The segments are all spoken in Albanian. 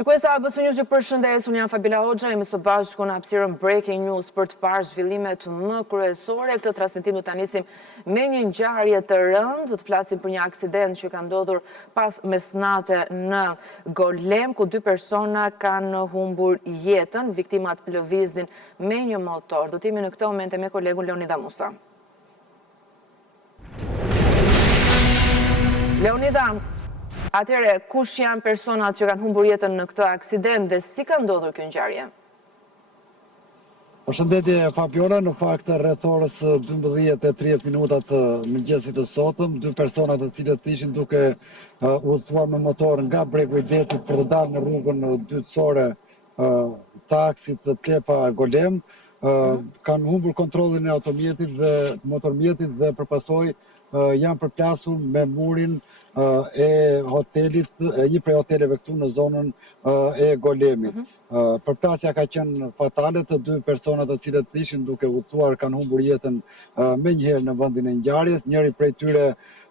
Shikues të ABC News, ju përshëndes, unë jam Fabila Hoxha, jemi së bashku në hapësirën Breaking News për të parë zhvillimet më kryesore. Këtë transmetim do ta nisim me një ngjarje të rëndë, do të flasim për një aksident që ka ndodhur pas mesnate në Golem, ku 2 persona kanë humbur jetën, viktimat lëviznin me një motor. Do të jemi në këtë moment me kolegun Leonida Musa. Leonida, atëre, kush janë personat që kanë humbur jetën në këtë aksident dhe si ka ndodhur kjo ngjarje? Përshëndetje Fabiola, në fakt rreth orës 12:30 të mëngjesit të sotëm, 2 persona të cilët ishin duke udhëtuar me motor nga bregu i detit për të dalë në rrugën dytësore të aksit Plepa Golem, kanë humbur kontrollin e automjetit dhe motormjetit dhe përpasoj janë përplasur me murin e hotelit, një prej hoteleve këtu në zonën e Golemit. Përplasja ka qenë fatale, të 2 personat të cilët ishin duke udhëtuar kanë humbur jetën me njëherë në vendin e ngjarjes. Njëri prej tyre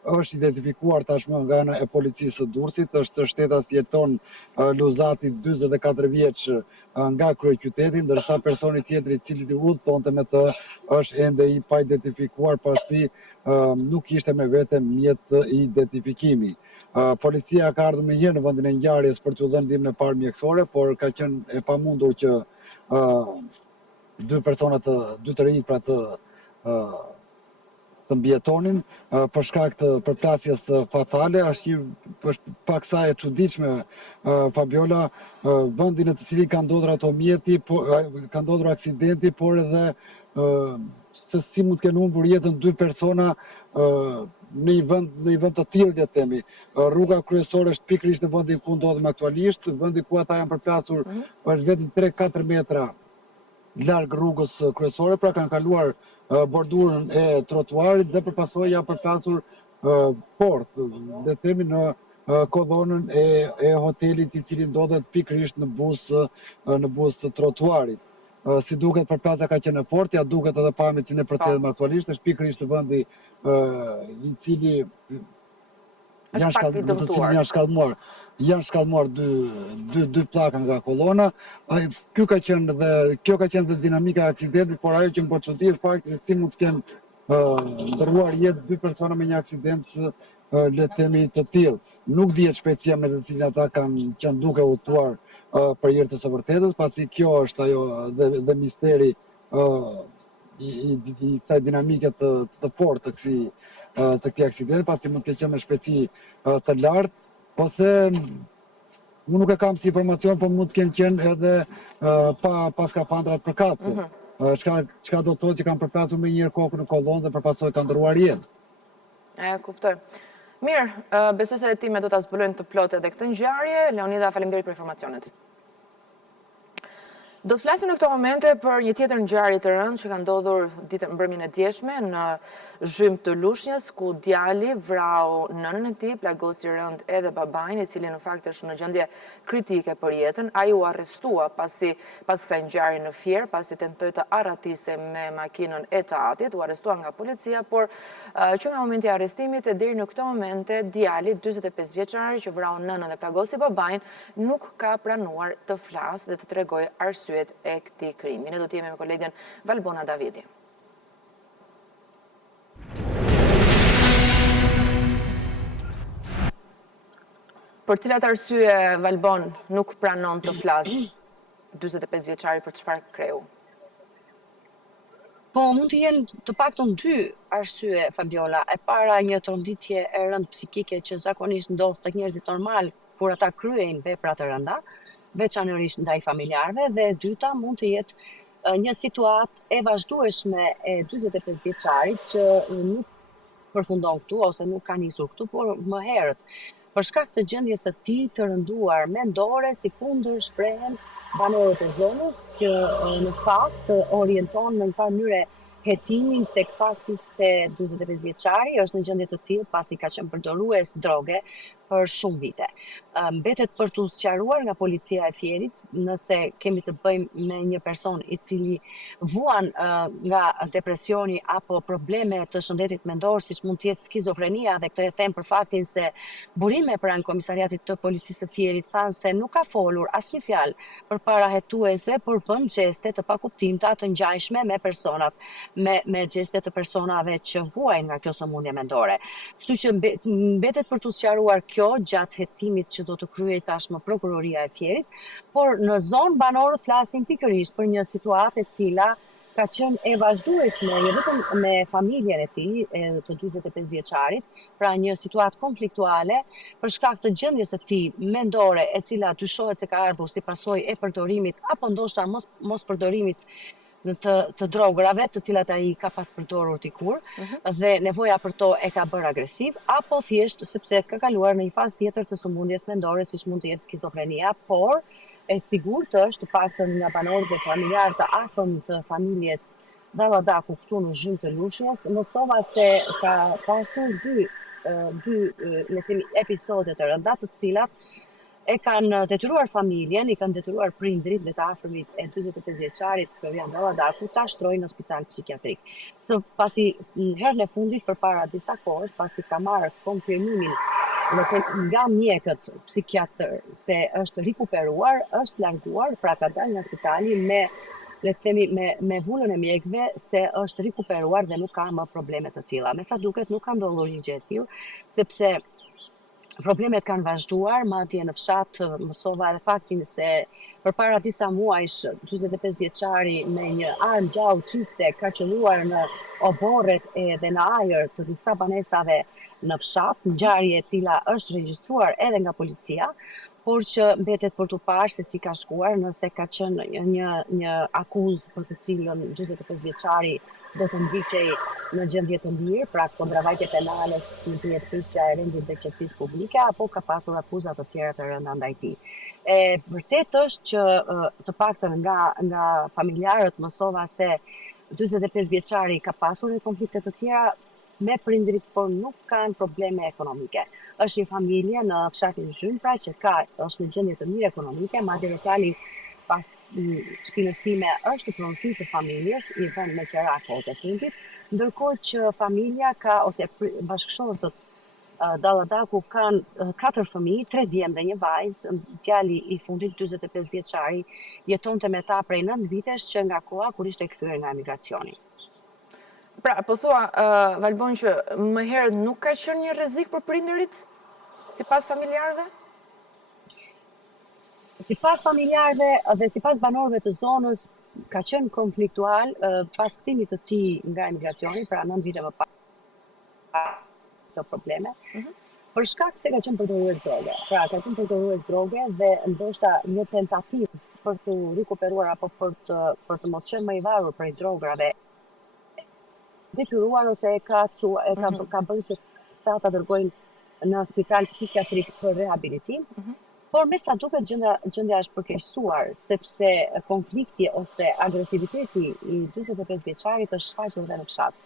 është identifikuar tashmë nga ana e policisë së Durrësit, është shtetas jeton Luzati, 44 vjeç, nga kryeqyteti, ndërsa personi tjetër i cili udhëtonte me të është ende i pa identifikuar pasi nuk ishte me vete mjet identifikimi. Policia ka ardhur menjëherë në vendin e ngjarjes për t'u dhënë ndihmën e parë mjekësore, por ka qenë e pamundur që 2 personat, 2 të rinjt pra të mbjetonin për shkak të përplasjes fatale. Është paksa e çuditshme, Fabiola, vendi në të cilin ka ndodhur automjeti, ka ndodhur aksidenti, por edhe se si mund të kenë humbur jetën 2 persona në një vend të tillë, le të themi. Rruga kryesore është pikërisht në vendin ku ndodhem aktualisht, vendi ku ata janë përplasur është vetëm 3-4 metra larg rrugës kryesore, pra kanë kaluar bordurën e trotuarit dhe përpasoj janë përplasur port, le të themi në kolonën e hotelit i cili ndodhet pikërisht në buzë të trotuarit. Si duket përplasja ka qenë e fortë, ja duket edhe pamjet që ne përcjellim aktualisht, është pikërisht vendi i cili janë shkallmuar 2 pllaka nga kolona. Kjo ka qenë dhe dinamika e aksidentit, por ajo që më bë çudi është fakti se si mund të kenë ndërruar jetë 2 persona me një aksident, le të themi, të tillë. Nuk dihet shpejtësia me të cilën ata kanë qenë duke udhëtuar për hir të së vërtetës, pasi kjo është ajo dhe misteri i kësaj dinamike të fortë të këtij aksidenti, pasi mund të ketë qenë me shpejtësi të lartë, ose unë nuk e kam si informacion, por mund të kenë qenë edhe pa skafandrat përkatëse. Çka do të thotë që kanë përplasur me njëherë kokën në kollonë dhe përpasoj kanë ndërruar jetë. E kuptoj. Mirë, besoj se timet do ta zbulojnë të plotë edhe këtë ngjarje. Leonida, faleminderit për informacionet. Do të flasim në këto momente për një tjetër ngjarje të rëndë që ka ndodhur ditën mbrëmjen e djeshme në Zhymë të Lushnjës, ku djali vrau nënën e tij, plagosi rënd edhe babain, i cili në fakt është në gjendje kritike për jetën. Ai u arrestua pas kësaj ngjarje në Fier, pasi tentoi të arratise me makinën e të atit, u arrestua nga policia, por që nga momenti i arrestimit e deri në këto momente djali 45 vjeçari që vrau nënën dhe plagosi babain nuk ka pranuar të flasë dhe të tregojë arsyet e këtij krimi. Ne do të jemi me kolegen Valbona Davidi. Për cilat arsye Valbon nuk pranon të flasë 45 vjeçari, për çfarë kreu? Po, mund të jenë të paktën 2 arsye, Fabiola. E para, një tronditje e rëndë psikike që zakonisht ndodh tek njerëzit normal kur ata kryejnë vepra të rënda, veçanërisht ndaj familjarëve, dhe e dyta mund të jetë një situatë e vazhdueshme e 45 vjeçarit që nuk përfundon këtu ose nuk ka nisur këtu, por më herët. Për shkak të gjendjes së tij të rënduar mendore, sikundër shprehen banorët e zonës, që në fakt orienton në një farë mënyrë hetimin tek fakti se 45 vjeçari është në gjendje të tillë pasi ka qenë përdorues droge për shumë vite. Mbetet për të sqaruar nga policia e Fierit nëse kemi të bëjmë me një person i cili vuan nga depresioni apo probleme të shëndetit mendor, siç mund të jetë skizofrenia, dhe këtë e them për faktin se burime pranë komisariatit të policisë së Fierit thanë se nuk ka folur asnjë fjalë përpara hetuesve, por bën gjeste të pakuptimta të ngjajshme me personat, me gjeste të personave që vuajnë nga kjo sëmundje mendore. Kështu që mbetet për të sqaruar kjo gjatë hetimit që do të kryej tashmë prokuroria e Fierit, por në zonë banorët flasin pikërisht për një situatë e cila ka qenë e vazhdueshme jo vetëm me familjen e tij, të 45 vjeçarit, pra një situatë konfliktuale për shkak të gjendjes së tij mendore, e cila dyshohet se ka ardhur si pasojë e përdorimit apo ndoshta mos përdorimit të drograve, të cilat ai ka pas përdorur dikur, dhe nevoja për to e ka bërë agresiv, apo thjesht sepse ka kaluar në një fazë tjetër të sëmundjes mendore, siç mund të jetë skizofrenia, por e sigurt është, të paktën nga banorët e familjarë të afërm të familjes Dalladaku këtu në Zhymë të Lushnjës, mësova se ka pasur dy episode të rënda, të cilat e kanë detyruar familjen, i kanë detyruar prindrit dhe të afërmit e 45 vjeçarit Florian Dalladaku ta shtrojnë në spital psikiatrik. Pasi herën e fundit përpara disa kohësh, pasi ka marrë konfirmimin nga mjekët psikiatër se është rikuperuar, është larguar, pra ka dalë nga spitali me vullën e mjekëve se është rikuperuar dhe nuk ka më probleme të tilla. Me sa duket nuk ka ndodhur një gjë e tillë, sepse problemet kanë vazhduar, madje në fshat mësova edhe faktin se përpara disa muajsh 45 vjeçari me një armë gjallë çifte ka qelluar në oborret dhe në ajër të disa banesave në fshat, ngjarje e cila është regjistruar edhe nga policia, por që mbetet për të parë se si ka shkuar, nëse ka qenë një akuzë për të cilën 45 vjeçari do të ndiqej në gjendje të mirë, pra kundravajtje penale në përjetësisja e rendit dhe qetësisë publike, apo ka pasur akuza të tjera të rënda ndaj tij. Vërtet është që të paktën nga familjarët mësova se 45 vjeçari ka pasur edhe konflikte të tjera me prindrit, por nuk kanë probleme ekonomike. Është një familje në fshatin Zhymë, pra që është në gjendje të mirë ekonomike, madje lokali pas shpinës time është pronësi të familjes, i vend me qerak të fundit, ndërkohë që familja ose bashkëshortët Dalladaku kanë 4 fëmijë, 3 djemë dhe 1 vajzë. Djali i fundit 45 vjeçari jetonte me ta prej 9 vitesh, që nga koha kur ishte kthyer nga emigracioni. Pra, po thua, Valbon, që më herët nuk ka qenë një rrezik për prindërit, sipas familjarëve? Sipas familjarëve dhe sipas banorëve të zonës, ka qenë konfliktual pas kthimit të tij nga emigracioni, pra 9 vite më parë të probleme, për shkak se ka qenë përdorues droge. Pra, ka qenë përdorues droge dhe ndoshta një tentativë për të rikuperuar apo për të mos qenë më i varur prej drograve, detyruar ose ka bërë që ta dërgojnë në spital psikiatrik për rehabilitim. Por me sa duket gjendja është përkeqësuar, sepse konflikti ose agresiviteti i 45 vjeçarit është shfaqur edhe në fshat.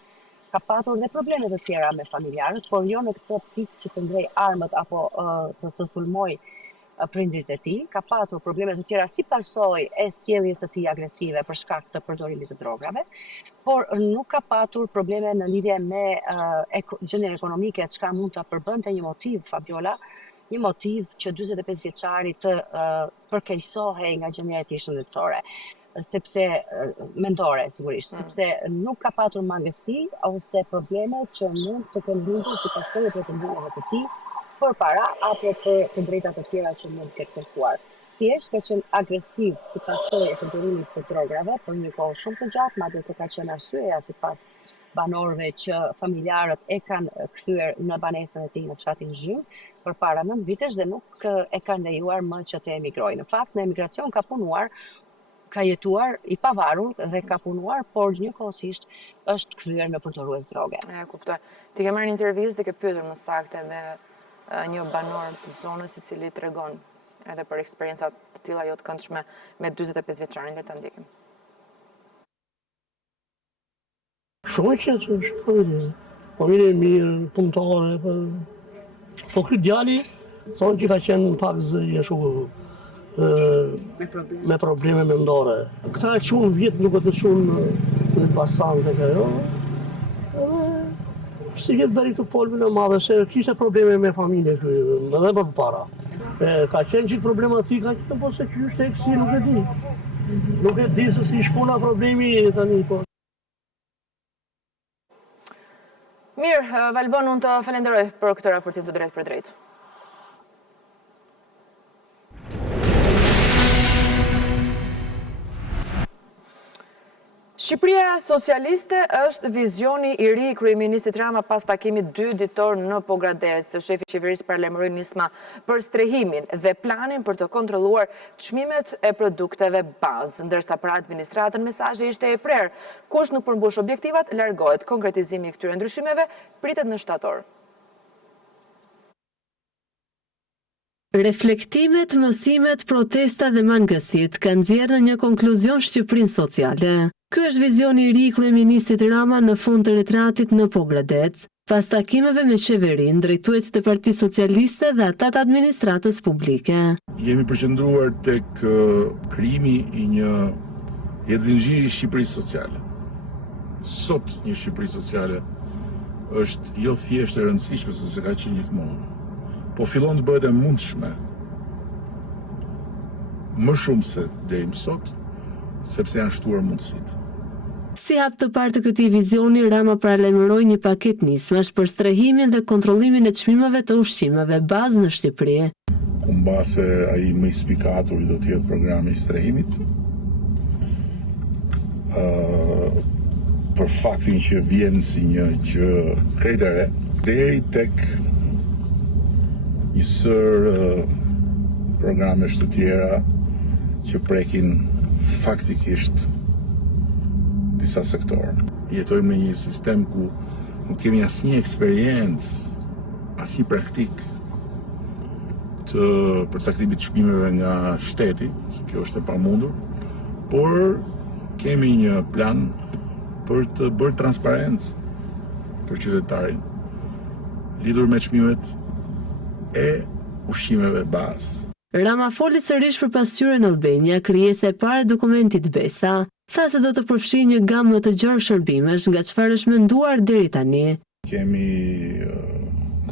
Ka patur dhe probleme të tjera me familjarët, por jo në këtë pikë që të ndrej armët apo të sulmoj prindrit e tij. Ka patur probleme të tjera si pasojë e sjelljes së tij agresive për shkak të përdorimit të drogave, por nuk ka patur probleme në lidhje me gjendjen ekonomike, çka mund ta përbënte një motiv, Fabiola, një motiv që 45 vjeçari të përkeqësohej nga gjendja e tij shëndetësore, sepse mendore sigurisht, sepse nuk ka patur mangësi ose probleme që mund të kenë lindur si pasojë e pretendimeve të tij përpara apo për të drejta të tjera që mund të ketë kërkuar. Thjesht ka qenë agresiv si pasojë e përdorimit të drograve për një kohë shumë të gjatë, madje kjo ka qenë arsyeja sipas banorëve që familjarët e kanë kthyer në banesën e tij në fshatin Zhymë përpara 9 vitesh dhe nuk e kanë lejuar më që të emigrojë. Në fakt, në emigracion ka punuar, ka jetuar i pavarur dhe ka punuar, por njëkohësisht është kthyer në përdorues droge. E kuptoj. Ti ke marrë një intervistë dhe ke pyetur më saktë edhe një banor të zonës i cili tregon edhe për eksperiencat të tilla jo të këndshme me 45 vjeçarin, le ta ndjekim. Shumë qetë është familje e mirë, punëtare, po ky djali thonë që ka qenë pak jeshu me probleme mendore. Këta e qunë vjetë nuk e të qunë në pasante këjo. Edhe si këtë beri këtë polvin e madhe, se kishte probleme me familje edhe për para. Ka qenë qitë problematika që po se që është e kësi nuk e di. Nuk e di se si shpuna problemi tani po. Mirë, Valbon, unë të falenderoj për këtë raportim të drejt për drejt. Shqipëria socialiste është vizioni i ri i kryeministit Rama pas takimit 2 ditor në Pogradec. Shefi i qeverisë paralajmëroi nisma për strehimin dhe planin për të kontrolluar çmimet e produkteve bazë, ndërsa për administratën mesazhi ishte i prerë. Kush nuk përmbush objektivat, largohet. Konkretizimi i këtyre ndryshimeve pritet në shtator. Reflektimet, mësimet, protesta dhe mangësit kanë nxjerrë një konkluzion Shqipërinë sociale. Ky është vizioni i ri i kryeministit Rama në fund të retratit në Pogradec, pas takimeve me qeverinë, drejtuesit e Partisë Socialiste dhe ata të administratës publike. Jemi përqendruar tek krijimi i një jetëzinxhiri i Shqipërisë sociale. Sot një Shqipëri sociale është jo thjesht e rëndësishme sepse ka qenë gjithmonë, po fillon të bëhet e mundshme. Më shumë se deri më sot, sepse janë shtuar mundësitë. Si hap të parë të këtij vizioni, Rama paralajmëroi një paketë nismash për strehimin dhe kontrollimin e çmimeve të ushqimeve bazë në Shqipëri. Ku mbase ai më i spikatur do të jetë programi i strehimit. Për faktin që vjen si një gjë krejtëre, deri tek një sër programesh të tjera që prekin faktikisht disa sektorë. Jetojmë në një sistem ku nuk kemi asnjë eksperiencë, asnjë praktik të përcaktimit të çmimeve nga shteti, kjo është e pamundur, por kemi një plan për të bërë transparencë për qytetarin lidhur me çmimet e ushqimeve bazë. Rama foli sërish për pasqyrën Albania, krijesa e parë e dokumentit BESA, tha se do të përfshijë një gamë më të gjerë shërbimesh nga çfarë është menduar deri tani. Kemi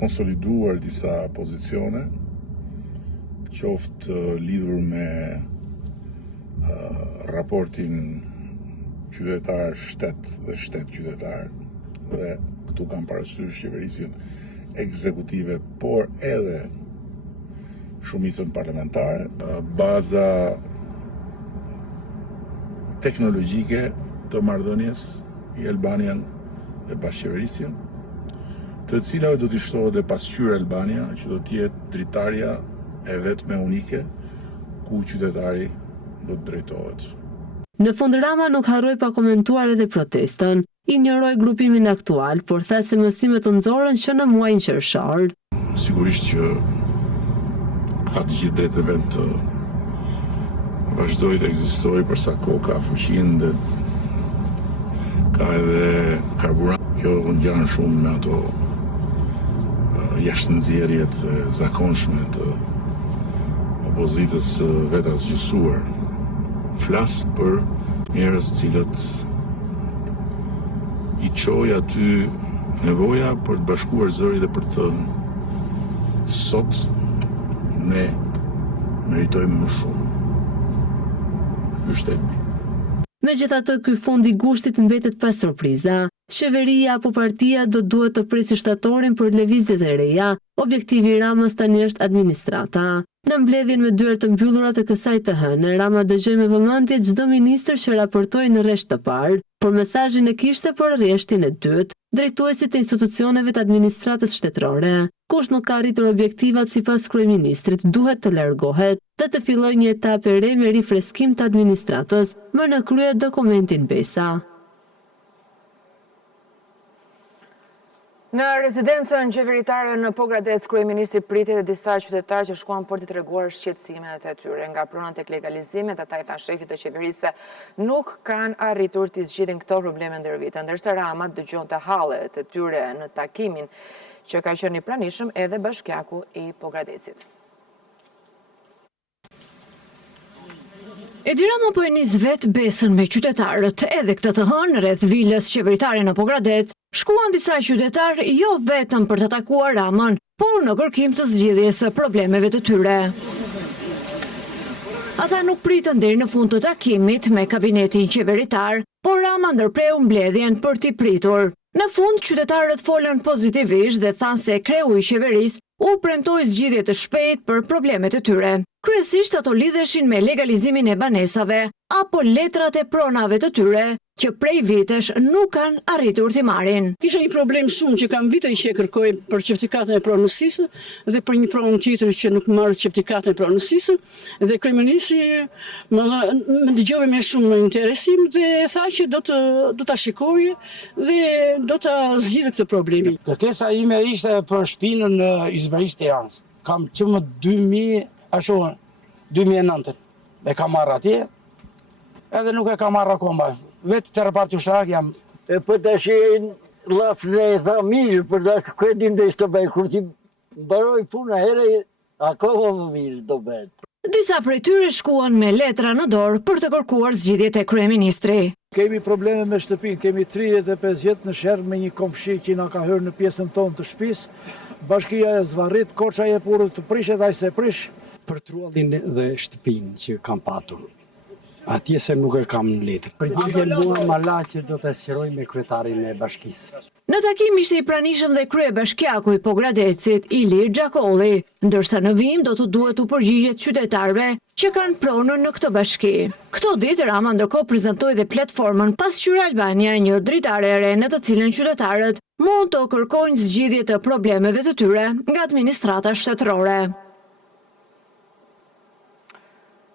konsoliduar disa pozicione, qoftë lidhur me raportin qytetar-shtet dhe shtet-qytetar, dhe këtu kam parasysh qeverisjen ekzekutive, por edhe shumicën parlamentare, baza teknologjike të marrëdhënies i Albanian dhe bashkëqeverisjen, të cilave do t'i shtohet dhe pasqyra Albania, që do t'jetë dritarja e vetme unike ku qytetari do të drejtohet. Në fund Rama nuk harroi pa komentuar edhe protestën, injoroi grupimin aktual, por tha se mësimet u nxorën që në muajin qershor. Sigurisht që ka të gjithë drejtë vend të vazhdoj të ekzistojë për sa kohë ka fuqinë dhe ka edhe karburant. Kjo ngjan shumë me ato jashtënxjerrjet e zakonshme të opozitës vetë asgjësuar. Flas për njerëz cilët i çoj aty nevoja për të bashkuar zëri dhe për të thënë sot ne meritojmë më shumë. Ky është elbi. Megjithatë, ky fund i gushtit mbetet pa surpriza. Qeveria apo partia do duhet të presi shtatorin për lëvizjet e reja. Objektivi i Ramës tani është administrata. Në mbledhjen me dyert të mbyllura të kësaj të hënë, Rama dëgjoi me vëmendje çdo ministër që raportoi në rresht të parë, por mesazhin e kishte për rreshtin e dytë, drejtuesit e institucioneve të administratës shtetërore. Kush nuk ka arritur objektivat sipas kryeministrit duhet të largohet dhe të fillojë një etapë e re me rifreskim të administratës, më në krye dokumentin BESA. Në rezidencën qeveritare në Pogradec, kryeministri priti dhe disa qytetarë që shkuan për të treguar shqetësimet e tyre. Nga pronat tek legalizimet, ata i thanë shefit të qeverisë se nuk kanë arritur të zgjidhin këto probleme ndër vite, ndërsa Rama dëgjonte hallet e tyre në takimin që ka qenë i pranishëm edhe bashkiaku i Pogradecit. Edi Rama po e nis vetë besën me qytetarët, edhe këtë të hënë rreth vilës qeveritare në Pogradec, shkuan disa qytetarë jo vetëm për të takuar Raman, por në kërkim të zgjidhjes së problemeve të tyre. Ata nuk pritën deri në fund të takimit me kabinetin qeveritar, por Rama ndërpreu mbledhjen për t'i pritur. Në fund, qytetarët folën pozitivisht dhe thanë se kreu i qeverisë u premtoi zgjidhje të shpejtë për problemet e tyre. Kryesisht ato lidheshin me legalizimin e banesave apo letrat e pronave të tyre që prej vitesh nuk kanë arritur t'i marrin. Kisha një problem shumë që kam vite që e kërkoj për certifikatën e pronësisë dhe për një pronë tjetër që nuk marrë certifikatën e pronësisë dhe kryeministri më dëgjoi me shumë interesim dhe tha që do ta shikojë dhe do ta zgjidhë këtë problemi. Kërkesa ime ishte për shtëpinë në Izberisht Tiranës. Kam qenë 2009 e kam marrë atje, edhe nuk e kam marrë akoma. Vetë të reparti ushtarak jam. E për të shenë lafën e tha mirë, për të kredim dhe ishte bëjë, kur ti mbaroj puna here, akoma më mirë do bëjtë. Disa prej tyre shkuan me letra në dorë për të kërkuar zgjidhjet e kryeministri. Kemi probleme me shtëpinë, kemi 35 vjet në sherr me një komshi që na ka hyrë në pjesën tonë të shtëpisë. Bashkia e zvarrit, Korça e purë të prishet, ai se prish. Për truallin dhe shtëpinë që kam patur, atje se nuk e kam në letër. Përgjigjen mua mala që do të sqaroj me kryetarin e bashkisë. Në takim ishte i pranishëm dhe kryebashkiaku i Pogradecit, Ilir Xhakolli, ndërsa në vim do të duhet u përgjigjet qytetarëve që kanë pronën në këtë bashki. Këto ditë Rama ndërkohë prezantoi dhe platformën Pasqyra Albania, një dritare e re në të cilën qytetarët mund të kërkojnë zgjidhje të problemeve të tyre nga administrata shtetërore.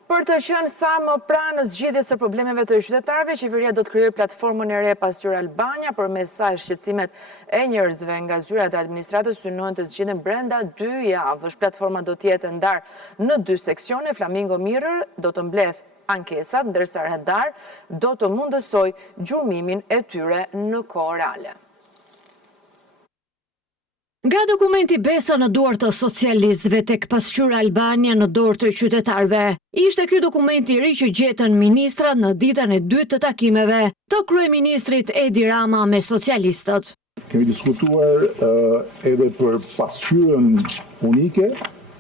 Për të qenë sa më pranë zgjidhjes së problemeve të qytetarëve, qeveria do të krijojë platformën e re Pasqyra Albania, përmes saj shqetësimet e njerëzve nga zyrat e administratës synohen të zgjidhen brenda 2 javësh. Platforma do të jetë ndarë në 2 seksione. Flamingo Mirror do të mbledh ankesat, ndërsa Radar do të mundësoj gjurmimin e tyre në kohë reale. Nga dokumenti Besa në dorë të socialistëve tek Pasqyra Albania në dorë të qytetarëve, ishte ky dokumenti i ri që gjetën ministrat në ditën e dytë të takimeve të kryeministrit Edi Rama me socialistët. Kemi diskutuar edhe për pasqyrën unike,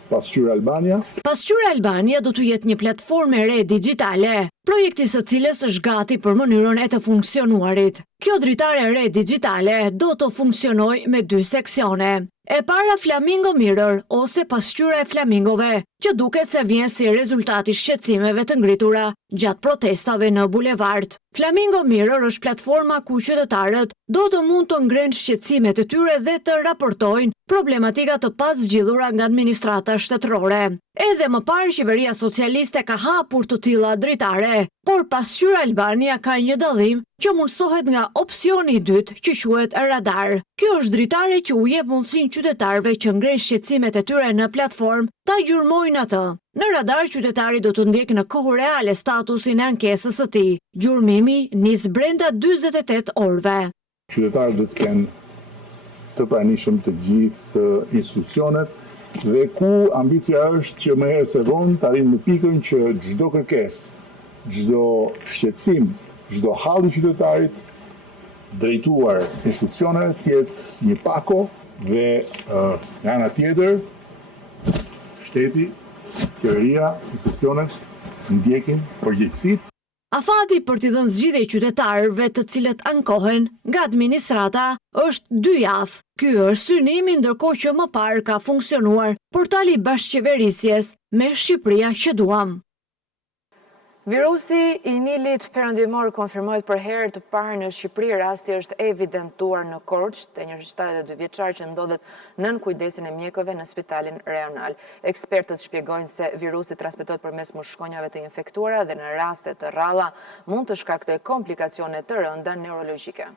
Pasqyra Albania. Pasqyra Albania do të jetë një platformë e re digjitale, projekti së cilës është gati për mënyrën e të funksionuarit. Kjo dritare e re digjitale do të funksionojë me 2 seksione. E para Flamingo Mirror ose pasqyra e flamingove, që duket se vjen si rezultati shqetësimeve të ngritura gjatë protestave në bulevard. Flamingo Mirror është platforma ku qytetarët do të mund të ngrenë shqetësimet e tyre dhe të raportojnë problematika të pazgjidhura nga administrata shtetërore. Edhe më parë qeveria socialiste ka hapur të tilla dritare, por Pasqyra Albania ka një dallim që mundsohet nga opsioni i dytë që quhet Radar. Kjo është dritare që u jep mundësinë qytetarëve që ngrenë shqetësimet e tyre në platformë ta gjurmojnë atë. Në Radar qytetari do të ndjekë në kohë reale statusin e ankesës së tij. Gjurmimi nis brenda 48 orëve. Qytetarët do të kenë të pranishëm të gjithë institucionet dhe ku ambicia është që më herë se vonë të arrijmë në pikën që çdo kërkesë, çdo shqetësim, çdo hall i qytetarit drejtuar institucioneve të jetë si një pako dhe nga ana tjetër shteti, qeveria, institucionet ndjekin përgjegjësitë. Afati për t'i dhënë zgjidhje qytetarëve të cilët ankohen nga administrata është 2 javë. Ky është synimi, ndërkohë që më parë ka funksionuar portali bashkëqeverisjes Me Shqipëria që duam. Virusi i Nilit perëndimor konfirmohet për herë të parë në Shqipëri. Rasti është evidentuar në Korçë te një 72 vjeçar që ndodhet nën kujdesin e mjekëve në spitalin rajonal. Ekspertët shpjegojnë se virusi transmetohet përmes mushkonjave të infektuara dhe në raste të rralla mund të shkaktojë komplikacione të rënda neurologjike.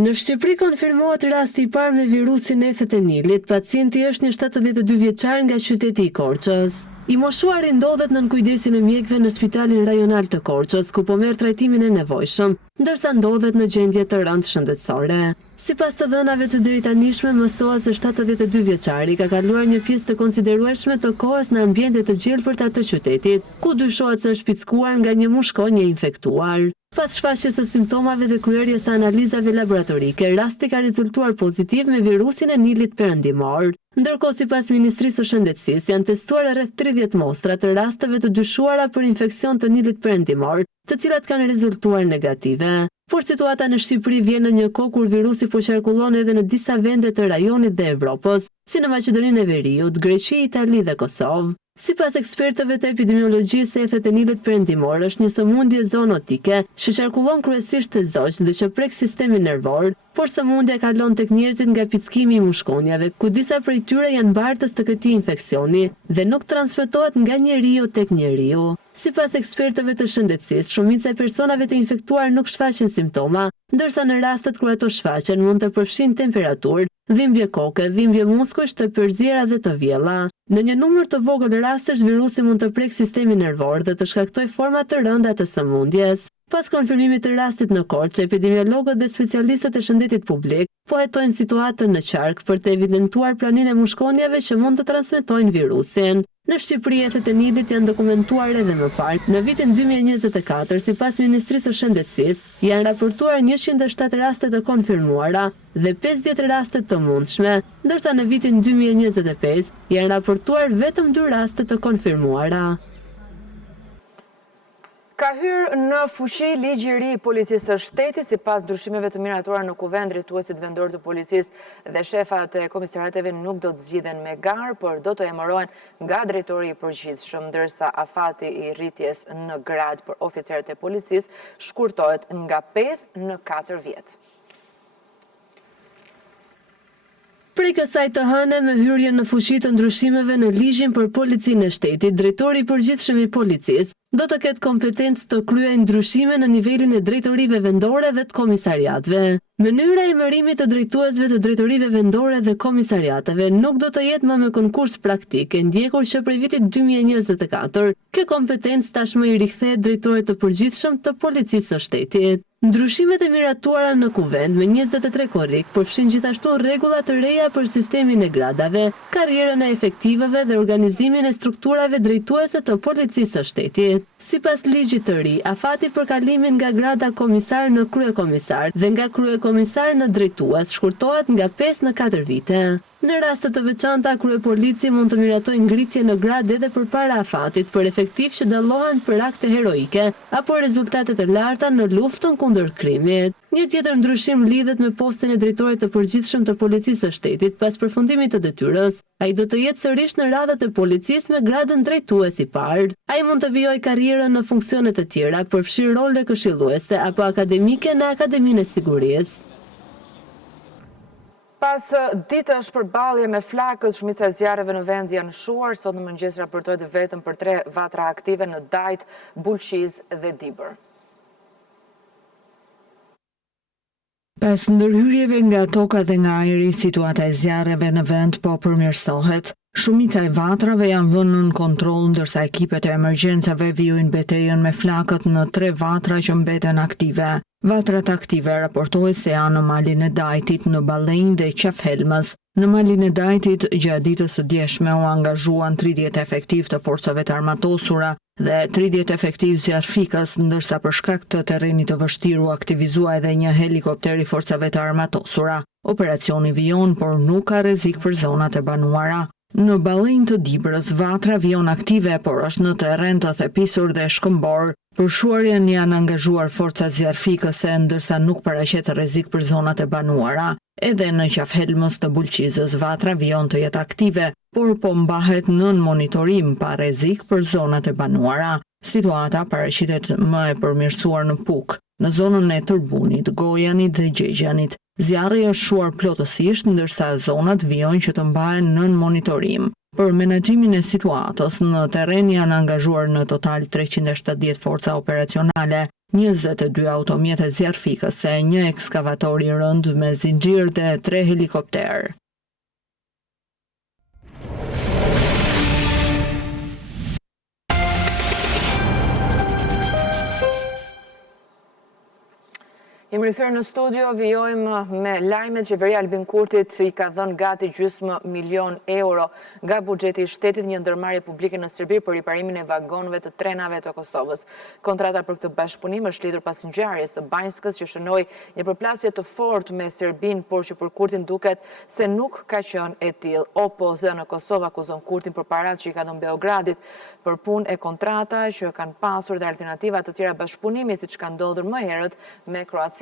Në Shqipëri konfirmohet rasti I parë me virusin e fentanilit. Pacienti është një 72 vjeçar nga qyteti I Korçës. I moshuari ndodhet nën kujdesin e mjekëve në Spitalin Rajonal të Korçës, ku po merr trajtimin e nevojshëm, ndërsa ndodhet në gjendje të rëndë shëndetësore. Sipas të dhënave të drejtanishme, mësohet se 72 vjeçari ka kaluar një pjesë të konsiderueshme të kohës në ambiente të gjelbërta të qytetit, ku dyshohet se është pickuar nga një mushkonjë e infektuar. Pas shfaqjes së simptomave dhe kryerjes së analizave laboratorike, rasti ka rezultuar pozitiv me virusin e Nilit perëndimor. Ndërkohë, sipas Ministrisë së Shëndetësisë, janë testuar rreth 30 mostra të rasteve të dyshuara për infeksion të Nilit perëndimor, të cilat kanë rezultuar negative. Por situata në Shqipëri vjen në një kohë kur virusi po qarkullon edhe në disa vende të rajonit dhe Evropës, si në Maqedoninë e Veriut, Greqi, Itali dhe Kosovë. Sipas ekspertëve të epidemiologjisë, ethet e Nilit perëndimor është një sëmundje zoonotike që qarkullon kryesisht te zogjt dhe që prek sistemin nervor, por sëmundja kalon tek njerëzit nga pickimi I mushkonjave, ku disa prej tyre janë bartës të këtij infeksioni dhe nuk transmetohet nga njeriu tek njeriu. Sipas ekspertëve të shëndetësisë, shumica e personave të infektuar nuk shfaqin simptoma, ndërsa në rastet kur ato shfaqen mund të përfshin temperaturë, dhimbje koke, dhimbje muskujsh, të përzjera dhe të vjella. Në një numër të vogël rastesh virusi mund të prek sistemin nervor dhe të shkaktojë forma të rënda të sëmundjes. Pas konfirmimit të rastit në Korçë, epidemiologët dhe specialistët e shëndetit publik po hetojnë situatën në qark për të evidentuar praninë e mushkonjave që mund të transmetojnë virusin. Në Shqipëri, ethet e Nilit janë dokumentuar edhe më parë. Në vitin 2024, sipas Ministrisë së Shëndetësisë, janë raportuar 107 raste të konfirmuara dhe 50 raste të mundshme, ndërsa në vitin 2025 janë raportuar vetëm 2 raste të konfirmuara. Ka hyrë në fuqi ligji I ri I policisë së shtetit, sipas ndryshimeve të miratora në kuvend, drejtuesit vendor të policisë dhe shefat e komisariateve nuk do të zgjidhen me garë, por do të emërohen nga drejtori I përgjithshëm, ndërsa afati I rritjes në grad për oficerët e policisë shkurtohet nga 5 në 4 vjet. Prej kësaj të hëne, me hyrjen në fuqi të ndryshimeve në ligjin për policinë e shtetit, drejtori I përgjithshëm I policisë do të ketë kompetencë të kryejë ndryshime në nivelin e drejtorive vendore dhe të komisariatëve. Mënyra e emërimit të drejtuesve të drejtorive vendore dhe komisariateve nuk do të jetë më me konkurs praktik, e ndjekur që prej vitit 2024, kjo kompetencë tashmë I rikthehet drejtorit të përgjithshëm të policisë së shtetit. Ndryshimet e miratuara në kuvend me 23 korrik përfshin gjithashtu rregulla të reja për sistemin e gradave, karrierën e efektivëve dhe organizimin e strukturave drejtuese të policisë së shtetit. Sipas ligjit të ri, afati për kalimin nga grada komisar në kryekomisar dhe nga kryekomisar në drejtues shkurtohet nga 5 në 4 vite. Në raste të veçanta, kryepolici mund të miratojë ngritje në grad edhe përpara afatit për efektiv që dallohen për akte heroike apo rezultate të larta në luftën kundër krimit. Një tjetër ndryshim lidhet me postin e drejtorit të përgjithshëm të policisë së shtetit pas përfundimit të detyrës. Ai do të jetë sërish në radhët e policisë me gradën drejtues I parë. Ai mund të vijojë karrierën në funksione të tjera, përfshi role këshilluese apo akademike në Akademinë e Sigurisë. Pas ditësh përballje me flakët, shumica e zjarreve në vend janë shuar. Sot në mëngjes raportohet vetëm për 3 vatra aktive në Dajt, Bulqiz dhe Dibër. Pas ndërhyrjeve nga toka dhe nga ajri, situata e zjarreve në vend po përmirësohet. Shumica e vatrave janë vënë në kontroll, ndërsa ekipet e emergjencave vijojnë betejën me flakët në 3 vatra që mbeten aktive. Vatrat aktive raportohet se janë në malin e Dajtit, në Ballenj dhe Qafhelmës. Në malin e Dajtit, gjatë ditës së djeshme u angazhuan 30 efektiv të forcave të armatosura dhe 30 efektiv zjarfikës, ndërsa për shkak të terrenit të vështirë u aktivizua edhe një helikopter I forcave të armatosura. Operacioni vijon, por nuk ka rrezik për zonat e banuara. Në Ballenj të Dibrës, vatra vijon aktive, por është në terren të thepisur dhe shkëmbor. Për shuarjen janë angazhuar forca zjarfikëse, ndërsa nuk paraqet rrezik për zonat e banuara. Edhe në Qafhelmës të Bulqizës, vatra vijon të jetë aktive, por po mbahet nën monitorim pa rrezik për zonat e banuara. Situata paraqitet më e përmirësuar në Puk, në zonën e Tërbunit, Gojanit dhe Gjegjanit. Zjarri është shuar plotësisht, ndërsa zonat vijojnë që të mbahen nën monitorim. Për menaxhimin e situatës në terren janë angazhuar në total 370 forca operacionale, 22 automjete zjarrfikëse, 1 ekskavator i rënd me zinxhir dhe 3 helikopter. Jemi rikthyer në studio, vijojmë me lajmet. Qeveria e Albin Kurtit i ka dhënë gati gjysmë milion euro nga buxheti i shtetit një ndërmarrje publike në Serbi për riparimin e vagonëve të trenave të Kosovës. Kontrata për këtë bashkëpunim është lidhur pas ngjarjes së Banjskës që shënoi një përplasje të fortë me Serbin, por që për Kurtin duket se nuk ka qenë e tillë. OPOZ në Kosovë akuzon Kurtin për paratë që i ka dhënë Beogradit për punë e kontrata që kanë pasur dhe alternativa të tjera bashkëpunimi, siç ka ndodhur më herët me Kroacinë.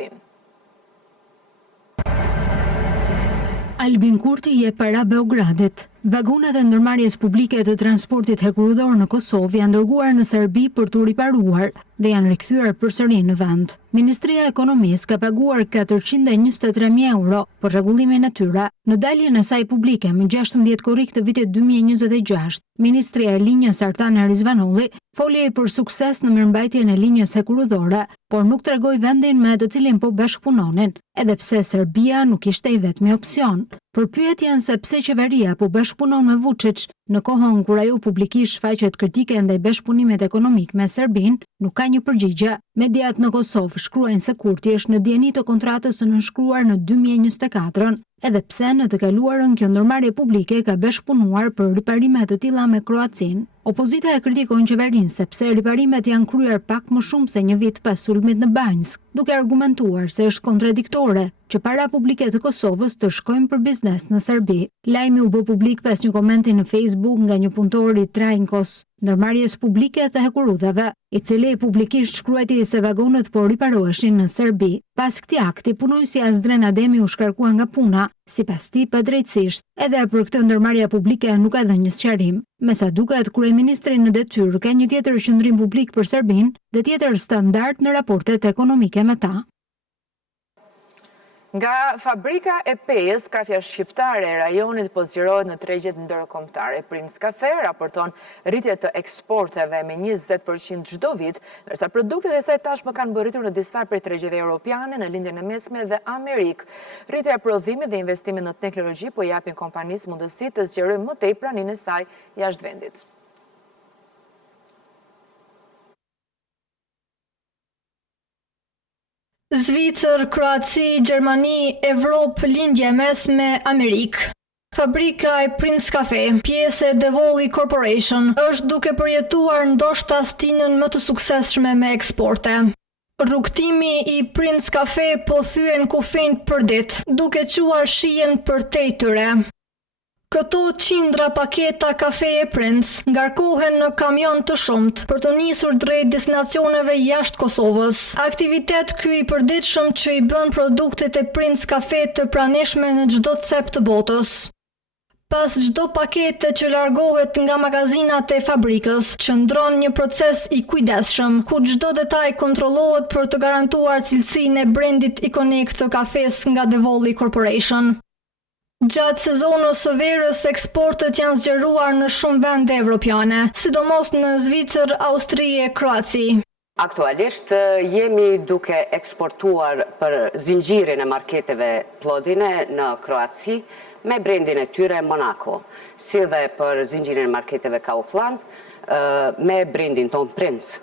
Albin Kurti je para Beogradit. Vagonat e ndërmarrjes publike të transportit hekurudor në Kosovë janë dërguar në Serbi për t'u riparuar dhe janë rikthyer përsëri në vend. Ministria e Ekonomisë ka paguar 423.000 euro për rregullimin e tyre. Në daljen e saj publike më 16 korrik të vitit 2026, Ministria e Linjës Artane Rizvanolli foli për sukses në mirëmbajtjen e linjës hekurudore, por nuk tregoi vendin me të cilin po bashkëpunonin, edhe pse Serbia nuk ishte i vetmi opsion. Përpyetjen se pse qeveria po bashkëpunon me Vučić në kohën kur ajo publikisht shfaqet kritike ndaj bashkëpunimit ekonomik me Serbin, nuk ka një përgjigje. Mediat në Kosovë shkruajnë se Kurti është në dieni të kontratës së nënshkruar në 2024, edhe pse në të kaluarën kjo ndërmarrje publike ka bashkëpunuar për riparime të tilla me Kroacinë. Opozita e kritikon qeverinë sepse riparimet janë kryer pak më shumë se një vit pas sulmit në Banjsk, duke argumentuar se është kontradiktore që para publike të Kosovës të shkojnë për biznes në Serbi. Lajmi u bë publik pas një komenti në Facebook nga një punëtor i Trajnkos, ndërmarrjes publike të hekurudhave, i cili publikisht shkruajti se vagonët po riparoheshin në Serbi. Pas këtij akti, punojësi Azdren Ademi u shkarkua nga puna, sipas tij padrejtisht, edhe për këtë ndërmarrja publike nuk ka dhënë një sqarim. Me sa duket, kryeministri në detyrë ka një tjetër qendrim publik për Serbinë dhe tjetër standard në raportet ekonomike me ta. Nga fabrika e pejës, kafja shqiptare e rajonit po zgjerohet në tregjet ndërkombëtare. Prince Cafe raporton rritje të eksporteve me 20% çdo vit, ndërsa produktet e saj tashmë kanë bërritur në disa prej tregjeve europiane, në lindjen e mesme dhe Amerikë. Rritja e prodhimit dhe investimit në teknologji po japin kompanisë mundësi të zgjerojë më tej praninë e saj jashtë vendit. Zvicër, Kroaci, Gjermani, Evropë, lindje mesme, Amerikë. Fabrika e Prince Cafe, pjesë e Devoli Corporation, është duke përjetuar ndoshta stinën më të suksesshme me eksporte. Rrugtimi i Prince Cafe po thyen kufijt për ditë, duke quar shijen për te tyre. Këto qindra paketa kafeje Prince ngarkohen në kamion të shumt për të nisur drejt destinacioneve jashtë Kosovës. Aktivitet ky i përditshëm që i bën produktet e Prince Cafe të pranishme në çdo cep të botës. Pas çdo pakete që largohet nga magazinat e fabrikës, qëndron një proces i kujdesshëm, ku çdo detaj kontrollohet për të garantuar cilësinë e brendit ikonik të kafes nga Devoli Corporation. Gjatë sezonës së verës, eksportet janë zgjeruar në shumë vende evropiane, sidomos në Zvicër, Austri e Kroaci. Aktualisht jemi duke eksportuar për zinxhirin e marketeve Plodine në Kroaci me brendin e tyre Monaco, si dhe për zinxhirin e marketeve Kaufland me brendin ton Prince.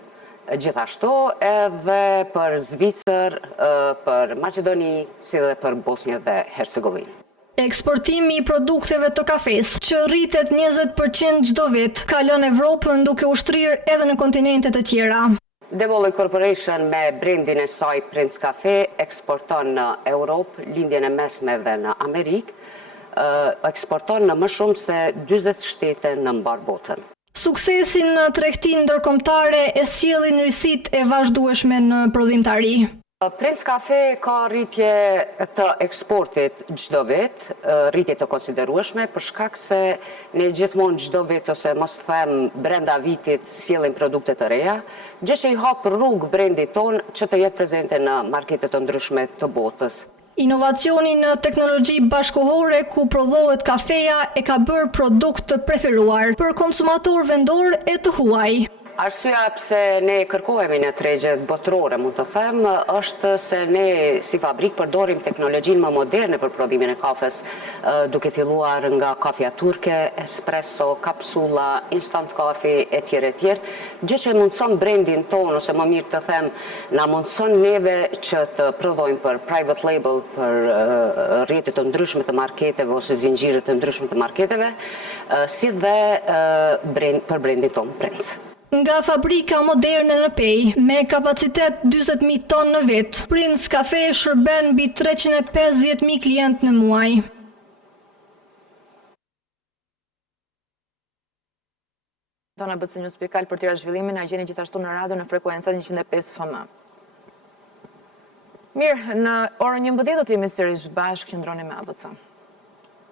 Gjithashtu edhe për Zvicër, për Maqedoni, si dhe për Bosnjë dhe Hercegovinë. Eksportimi i produkteve të kafes, që rritet 20% çdo vit, ka lënë Evropën duke ushtrirë edhe në kontinente të tjera. Devoli Corporation me brendin e saj Prince Cafe eksporton në Europë, lindjen e mesme dhe në Amerikë, eksporton në më shumë se 40 shtete në mbar botën. Suksesin në tregtinë ndërkombëtare e sjellin rrisit e vazhdueshme në prodhimtari. Prince Cafe ka rritje të eksportit çdo vit, rritje të konsiderueshme për shkak se ne gjithmonë çdo vit ose mos them brenda vitit sjellim produkte të reja, gjë që i hap rrugë brendit ton që të jetë prezente në markete të ndryshme të botës. Inovacioni në teknologji bashkohore ku prodhohet kafeja e ka bërë produkt të preferuar për konsumator vendor e të huaj. Arsyeja pse ne kërkohemi në tregjet botërore, mund të them, është se ne si fabrik përdorim teknologjinë më moderne për prodhimin e kafes, duke filluar nga kafja turke, espresso, kapsula, instant coffee etj. Gjë që mundson brandin tonë, ose më mirë të them, na mundson neve që të prodhojmë për private label, për rrjete të ndryshme të marketeve ose zinxhire të ndryshme të marketeve, si dhe për brandin tonë Prince. Nga fabrika moderne në Pej, me kapacitet 40.000 ton në vit, Prince Cafe shërben mbi 350.000 klient në muaj. Tona BC News Pikal për tjera zhvillimin, na gjeni gjithashtu në radio në frekuencat 105 FM. Mirë, në orën 11 do të jemi sërish bashkë, qëndroni me ABC.